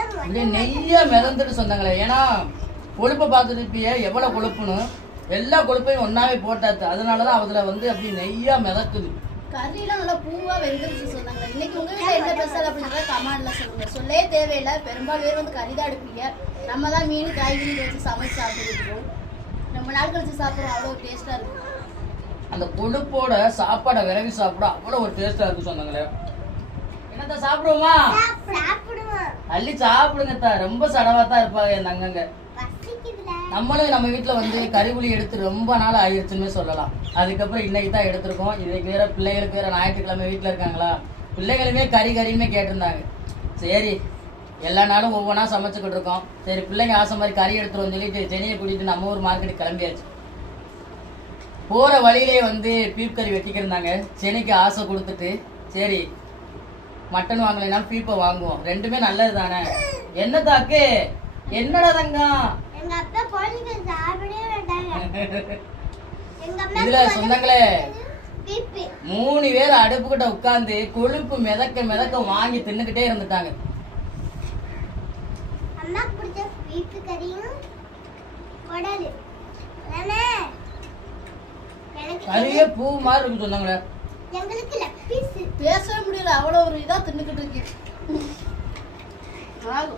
அப்படியே நெய்யா மிதந்துட்டு சொன்னாங்களே. ஏன்னா கொழுப்பை பார்த்துட்டு இருப்பிய எவ்வளவு கொழுப்புன்னு எல்லா கொழுப்பையும் ஒன்னாவே போட்டாச்சு. அதனாலதான் அதுல வந்து அப்படி நெய்யா மிதக்குது. கறியெல்லாம் நல்லா பூவா வெந்துருச்சு சொன்னாங்க. இன்னைக்கு உங்க வீட்டுல என்ன ஸ்பெஷல் அப்படின்றத கமெண்ட்ல சொல்லுங்க. சொல்லே தேவையில்லை, பெரும்பாலும் பேர் வந்து கறி தான் எடுப்பீங்க. நம்ம தான் மீன் காய்கறி வச்சு சமைச்சு சாப்பிட்டுருக்கோம். ரொம்ப நாள் கழிச்சு சாப்பிட்றோம், அவ்வளோ டேஸ்டா இருக்கு. அந்த கொழுப்போட சாப்பாடை விரவி சாப்பிட அவ்வளவு ஒரு டேஸ்டா இருக்கு சொன்னாங்களே. என்னத்த சாப்பிடுவோமா? அள்ளி சாப்பிடுங்க. ரொம்ப சடவா தான் இருப்பாங்க என் தங்கங்க. நம்மளும் நம்ம வீட்டுல வந்து கறிபுளி எடுத்து ரொம்ப நாள் ஆயிடுச்சுன்னு சொல்லலாம். அதுக்கப்புறம் இன்னைக்கு தான் எடுத்திருக்கோம். இதுக்கு வேற பிள்ளைகளுக்கு வேற ஞாயிற்றுக்கிழமை வீட்டுல இருக்காங்களா, பிள்ளைகளுமே கறியுமே கேட்டிருந்தாங்க. சரி எல்லா நாளும் ஒவ்வொன்றா சமைச்சுக்கிட்டு இருக்கோம். சரி பிள்ளைங்க ஆசை மாதிரி கறி எடுத்துருவோம் சொல்லிட்டு சென்னையை கூட்டிட்டு நம்ம ஊர் மார்க்கெட்டுக்கு கிளம்பியாச்சு. போற வழியிலே வந்து பீப் கறி வெட்டிக்கிருந்தாங்க. சென்னைக்கு ஆசை கொடுத்துட்டு சரி மட்டன் வாங்கலைன்னா பீப்பை வாங்குவோம், ரெண்டுமே நல்லது தானே. என்ன தாக்கு என்னடா தங்கம் இதுல சொந்தங்களே 3 பேர் அடுப்புகிட்ட உட்கார்ந்து கொழுப்பு மிதக்க மிதக்க வாங்கி தின்னுக்கிட்டே இருந்துட்டாங்க. கறியே பூ மாதிரி இருக்கு சொன்னாங்களே. பேசவே முடியல, அவ்வளவு ஒரு இதா தின்னுக்கிட்டு இருக்கு.